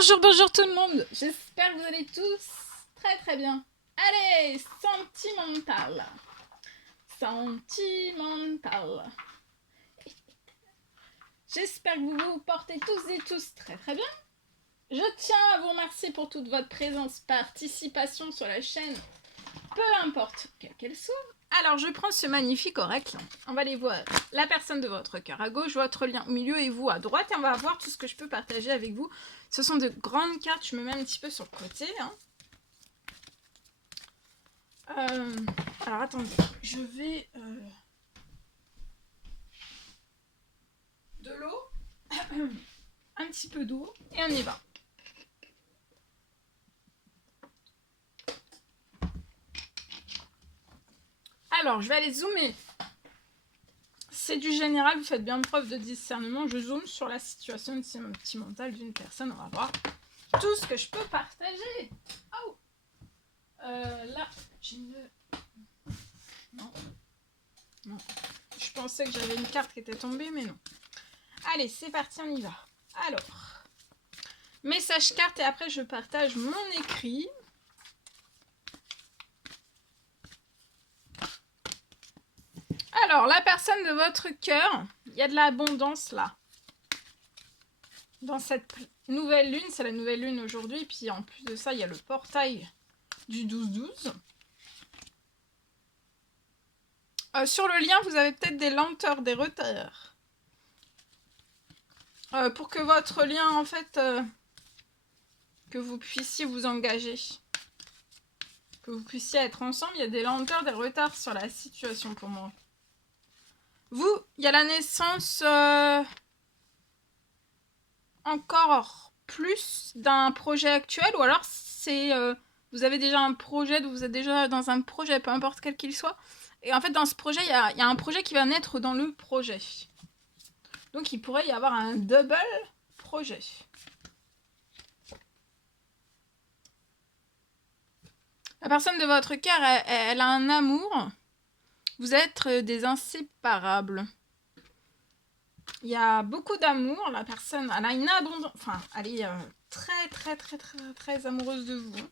Bonjour, bonjour tout le monde. J'espère que vous allez tous très bien. Allez, sentimental. Sentimental. J'espère que vous vous portez tous et tous très bien. Je tiens à vous remercier pour toute votre présence, participation sur la chaîne, peu importe quelle qu'elle soit. Alors, je prends ce magnifique oracle. On va aller voir la personne de votre cœur à gauche, votre lien au milieu et vous à droite. Et on va voir tout ce que je peux partager avec vous. Ce sont de grandes cartes. Je me mets un petit peu sur le côté. Alors, attendez. Je vais... de l'eau. Un petit peu d'eau. Et on y va. Alors, je vais aller zoomer. C'est du général, vous faites bien preuve de discernement. Je zoome sur la situation sentimentale d'une personne. On va voir tout ce que je peux partager. Oh là, j'ai une... Non. Je pensais que j'avais une carte qui était tombée, mais non. Allez, c'est parti, on y va. Alors, message carte et après je partage mon écrit. Alors, la personne de votre cœur, il y a de l'abondance là. Dans cette nouvelle lune, c'est la nouvelle lune aujourd'hui, puis en plus de ça, il y a le portail du 12-12. Sur le lien, vous avez peut-être des lenteurs, des retards. Pour que votre lien, en fait, que vous puissiez vous engager, que vous puissiez être ensemble, il y a des lenteurs, des retards sur la situation pour moi. Vous, il y a la naissance encore plus d'un projet actuel, ou alors c'est vous avez déjà un projet, vous êtes déjà dans un projet, peu importe quel qu'il soit. Et en fait, dans ce projet, il y a un projet qui va naître dans le projet. Donc, il pourrait y avoir un double projet. La personne de votre cœur, elle a un amour. Vous êtes des inséparables. Il y a beaucoup d'amour. La personne, elle a une abondance. Enfin, elle est très amoureuse de vous.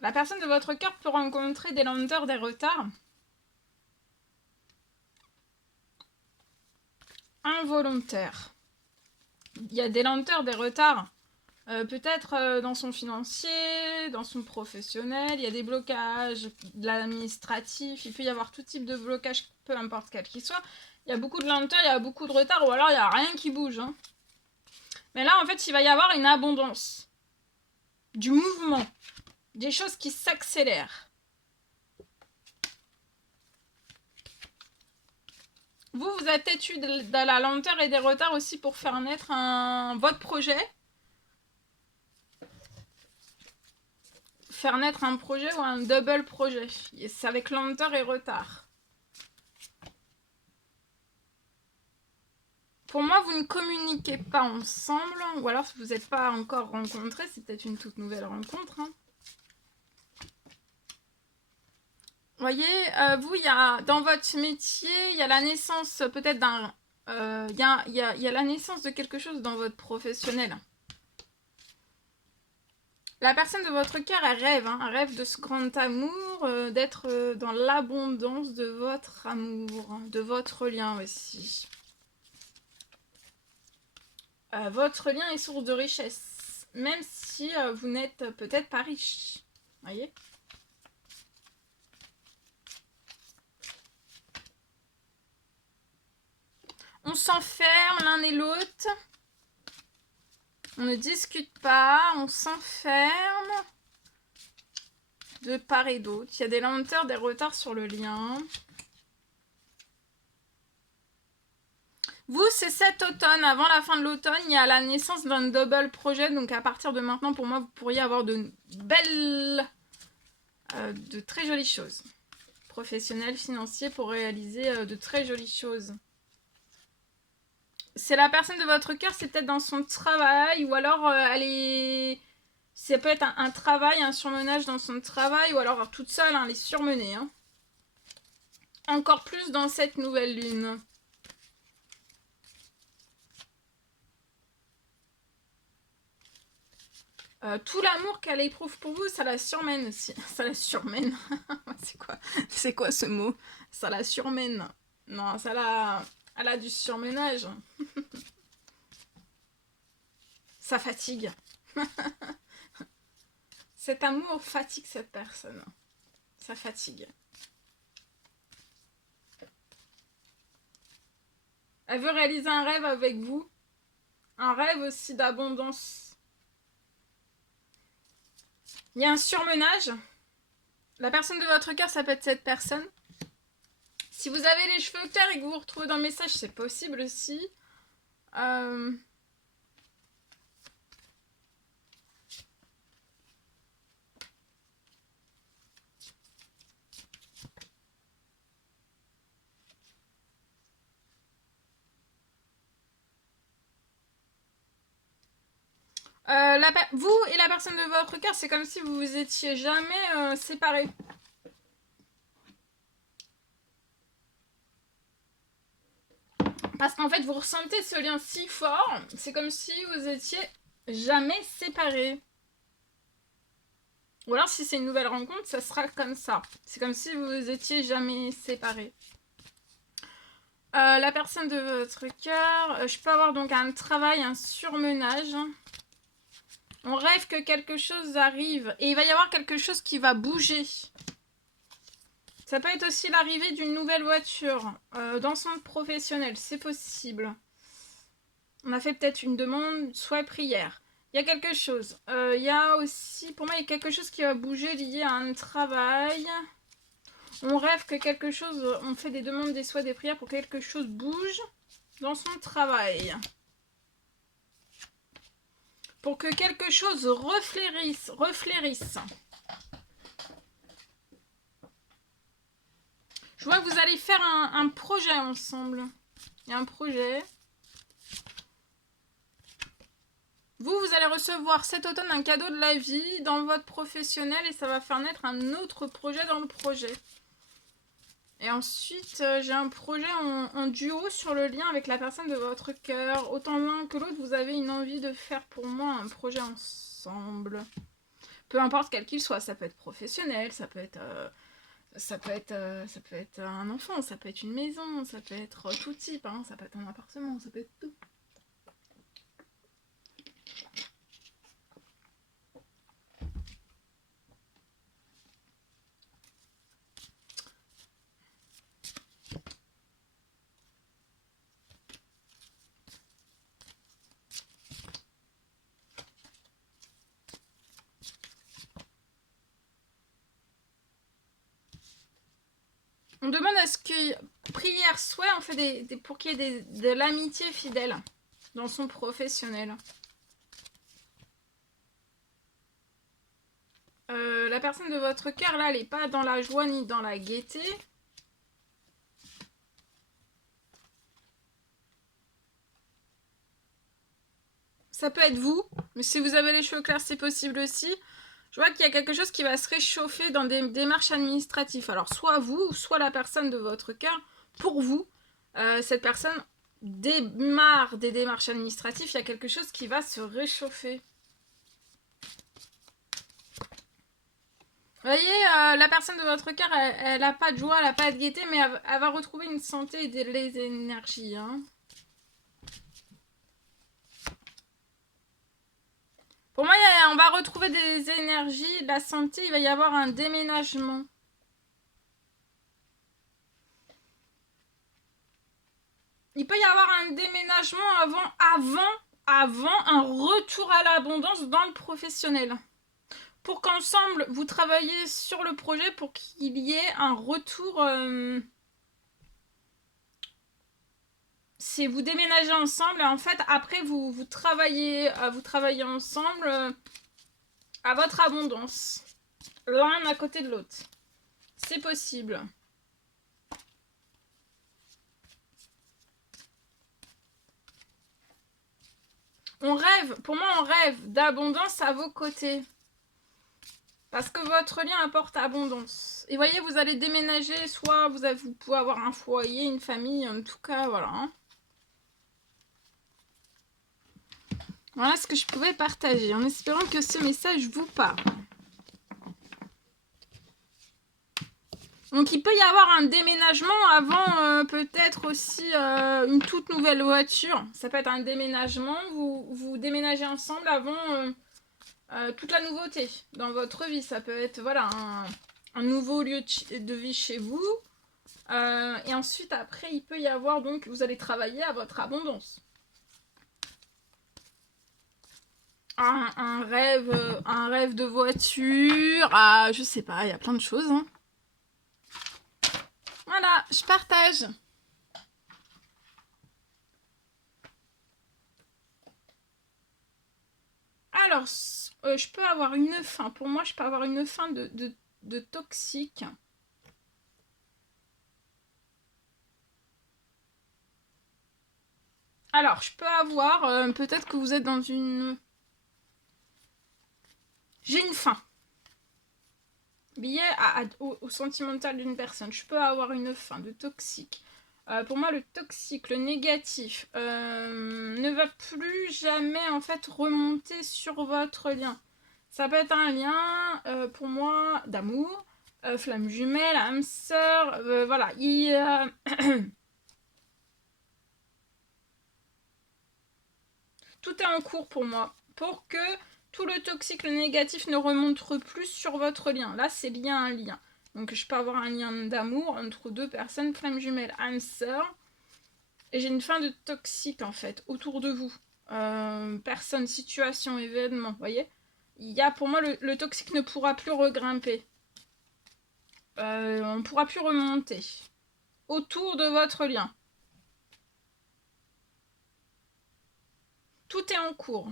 La personne de votre cœur peut rencontrer des lenteurs, des retards. Involontaires. Il y a des lenteurs, des retards. Peut-être dans son financier, dans son professionnel, il y a des blocages, de l'administratif, il peut y avoir tout type de blocage, peu importe quel qu'il soit. Il y a beaucoup de lenteur, il y a beaucoup de retard, ou alors il n'y a rien qui bouge. Hein. Mais là, en fait, il va y avoir une abondance, du mouvement, des choses qui s'accélèrent. Vous êtes têtu de la lenteur et des retards aussi pour faire naître votre projet. Faire naître un projet ou un double projet. C'est avec lenteur et retard. Pour moi, vous ne communiquez pas ensemble, ou alors si vous n'êtes pas encore rencontrés, c'est peut-être une toute nouvelle rencontre. Hein. Vous voyez, vous, il y a, dans votre métier, il y a la naissance peut-être d'un... Il y a la naissance de quelque chose dans votre professionnel. La personne de votre cœur, elle rêve de ce grand amour, d'être dans l'abondance de votre amour, hein, de votre lien aussi. Votre lien est source de richesse, même si vous n'êtes peut-être pas riche. Voyez ? On s'enferme l'un et l'autre. On ne discute pas, on s'enferme de part et d'autre. Il y a des lenteurs, des retards sur le lien. Vous, c'est cet automne. Avant la fin de l'automne, il y a la naissance d'un double projet. Donc à partir de maintenant, pour moi, vous pourriez avoir de belles, de très jolies choses. Professionnelles, financiers, pour réaliser de très jolies choses. C'est la personne de votre cœur, c'est peut-être dans son travail, ou alors elle est... Ça peut être un travail, un surmenage dans son travail, ou alors toute seule, hein, elle est surmenée. Hein. Encore plus dans cette nouvelle lune. Tout l'amour qu'elle éprouve pour vous, ça la surmène aussi. Ça la surmène. C'est quoi ce mot? Ça la surmène. Non, elle a du surménage. Ça fatigue. Cet amour fatigue cette personne. Ça fatigue. Elle veut réaliser un rêve avec vous. Un rêve aussi d'abondance. Il y a un surmenage. La personne de votre cœur, ça peut être cette personne. Si vous avez les cheveux clairs et que vous vous retrouvez dans le message, c'est possible aussi. Vous et la personne de votre cœur, c'est comme si vous vous étiez jamais séparés. Parce qu'en fait, vous ressentez ce lien si fort, c'est comme si vous étiez jamais séparés. Ou alors, si c'est une nouvelle rencontre, ça sera comme ça. C'est comme si vous étiez jamais séparés. La personne de votre cœur, je peux avoir donc un travail, un surmenage. On rêve que quelque chose arrive et il va y avoir quelque chose qui va bouger. Ça peut être aussi l'arrivée d'une nouvelle voiture dans son professionnel, c'est possible. On a fait peut-être une demande, soit prière. Il y a quelque chose. Il y a aussi, pour moi, il y a quelque chose qui va bouger lié à un travail. On rêve que quelque chose, on fait des demandes, des souhaits, des prières pour que quelque chose bouge dans son travail. Pour que quelque chose refleurisse. Je vois que vous allez faire un projet ensemble. Il y a un projet. Vous allez recevoir cet automne un cadeau de la vie dans votre professionnel et ça va faire naître un autre projet dans le projet. Et ensuite, j'ai un projet en duo sur le lien avec la personne de votre cœur. Autant l'un que l'autre, vous avez une envie de faire pour moi un projet ensemble. Peu importe quel qu'il soit, ça peut être professionnel, ça peut être un enfant, ça peut être une maison, ça peut être tout type, hein, ça peut être un appartement, ça peut être tout. On demande à ce que prière souhait, on fait pour qu'il y ait de l'amitié fidèle dans son professionnel. La personne de votre cœur, là, elle n'est pas dans la joie ni dans la gaieté. Ça peut être vous, mais si vous avez les cheveux clairs, c'est possible aussi. Je vois qu'il y a quelque chose qui va se réchauffer dans des démarches administratives. Alors, soit vous, soit la personne de votre cœur, pour vous, cette personne démarre des démarches administratives, il y a quelque chose qui va se réchauffer. Vous voyez, la personne de votre cœur, elle n'a pas de joie, elle n'a pas de gaieté, mais elle va retrouver une santé et des énergies. Hein. Pour moi, on va retrouver des énergies, de la santé, il va y avoir un déménagement. Il peut y avoir un déménagement avant un retour à l'abondance dans le professionnel. Pour qu'ensemble, vous travaillez sur le projet pour qu'il y ait un retour... Si vous déménagez ensemble, et en fait, après, vous travaillez ensemble à votre abondance. L'un à côté de l'autre. C'est possible. Pour moi, on rêve d'abondance à vos côtés. Parce que votre lien apporte abondance. Et voyez, vous allez déménager, soit vous pouvez avoir un foyer, une famille, en tout cas, voilà. Hein. Voilà ce que je pouvais partager, en espérant que ce message vous parle. Donc il peut y avoir un déménagement avant peut-être aussi une toute nouvelle voiture. Ça peut être un déménagement, vous déménagez ensemble avant toute la nouveauté dans votre vie. Ça peut être voilà, un nouveau lieu de vie chez vous. Et ensuite après il peut y avoir donc, vous allez travailler à votre abondance. Un rêve de voiture, je sais pas, il y a plein de choses. Hein. Voilà, je partage. Alors, je peux avoir une fin. Pour moi, je peux avoir une fin de toxique. Alors, je peux avoir... peut-être que vous êtes dans une... J'ai une fin. Liée au sentimental d'une personne. Je peux avoir une fin de toxique. Pour moi, le toxique, le négatif, ne va plus jamais en fait remonter sur votre lien. Ça peut être un lien, pour moi, d'amour, flamme jumelle, âme sœur, voilà. Tout est en cours pour moi. Pour que tout le toxique, le négatif ne remonte plus sur votre lien. Là, c'est bien un lien. Donc, je peux avoir un lien d'amour entre deux personnes, flamme jumelle, âme sœur. Et j'ai une fin de toxique, en fait, autour de vous. Personne, situation, événement, vous voyez. Il y a, pour moi, le toxique ne pourra plus regrimper. On ne pourra plus remonter. Autour de votre lien. Tout est en cours.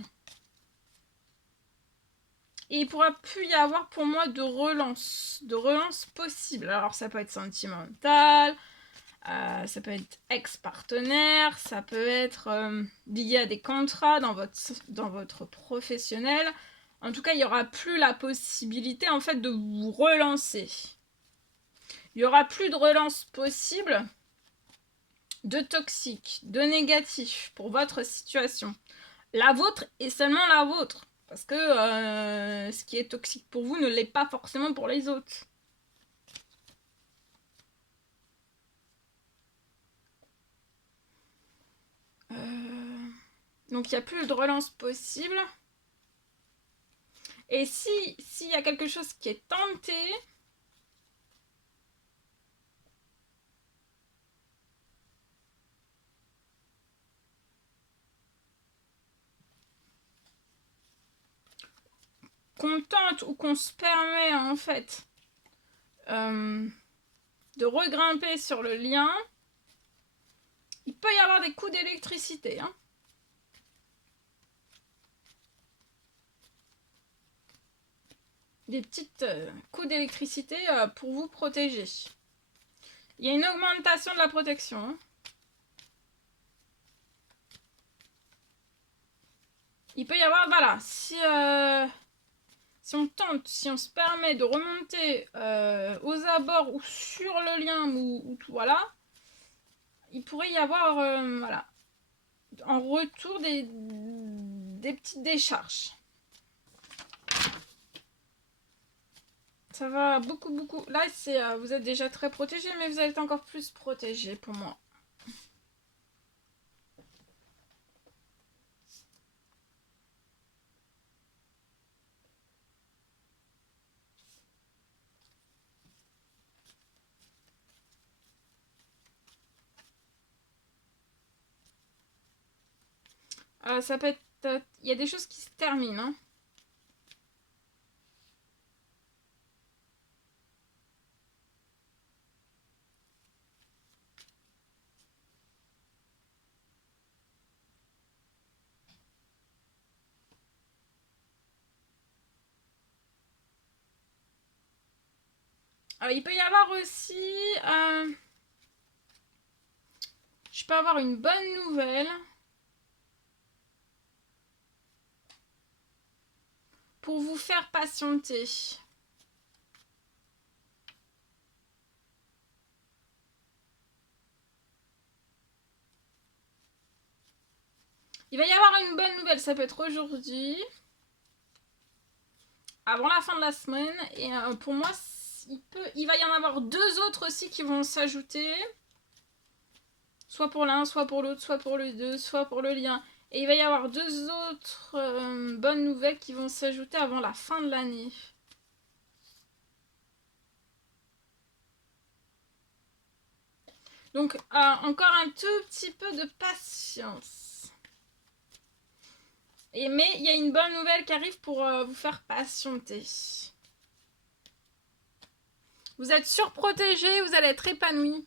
Et il ne pourra plus y avoir pour moi de relance possible. Alors ça peut être sentimental, ça peut être ex-partenaire, ça peut être lié à des contrats dans votre professionnel. En tout cas, il n'y aura plus la possibilité en fait de vous relancer. Il n'y aura plus de relance possible de toxique, de négatif pour votre situation. La vôtre est seulement la vôtre. Parce que ce qui est toxique pour vous ne l'est pas forcément pour les autres. Donc il n'y a plus de relance possible. Et s'il y a quelque chose qui est tenté, qu'on tente ou qu'on se permet en fait de regrimper sur le lien, il peut y avoir des coups d'électricité. Hein. Des petites coups d'électricité pour vous protéger. Il y a une augmentation de la protection. Hein. Il peut y avoir, voilà, si on tente, si on se permet de remonter aux abords ou sur le lien ou tout, voilà, il pourrait y avoir, voilà, en retour des petites décharges. Ça va beaucoup. Là, vous êtes déjà très protégé, mais vous allez être encore plus protégé pour moi. Ça peut être... Il y a des choses qui se terminent. Hein. Il peut y avoir aussi... je peux avoir une bonne nouvelle. Pour vous faire patienter. Il va y avoir une bonne nouvelle, ça peut être aujourd'hui, avant la fin de la semaine. Et pour moi, il va y en avoir 2 autres aussi qui vont s'ajouter. Soit pour l'un, soit pour l'autre, soit pour les deux, soit pour le lien. Et il va y avoir 2 autres bonnes nouvelles qui vont s'ajouter avant la fin de l'année. Donc, encore un tout petit peu de patience. Mais il y a une bonne nouvelle qui arrive pour vous faire patienter. Vous êtes surprotégé, vous allez être épanoui.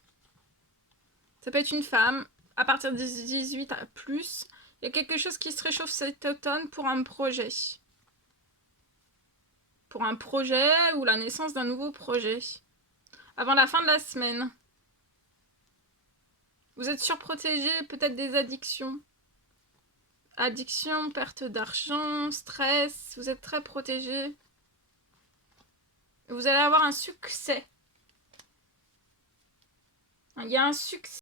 Ça peut être une femme, à partir de 18 à plus. Il y a quelque chose qui se réchauffe cet automne pour un projet. Pour un projet ou la naissance d'un nouveau projet. Avant la fin de la semaine. Vous êtes surprotégé, peut-être des addictions. Addiction, perte d'argent, stress. Vous êtes très protégé. Vous allez avoir un succès. Il y a un succès.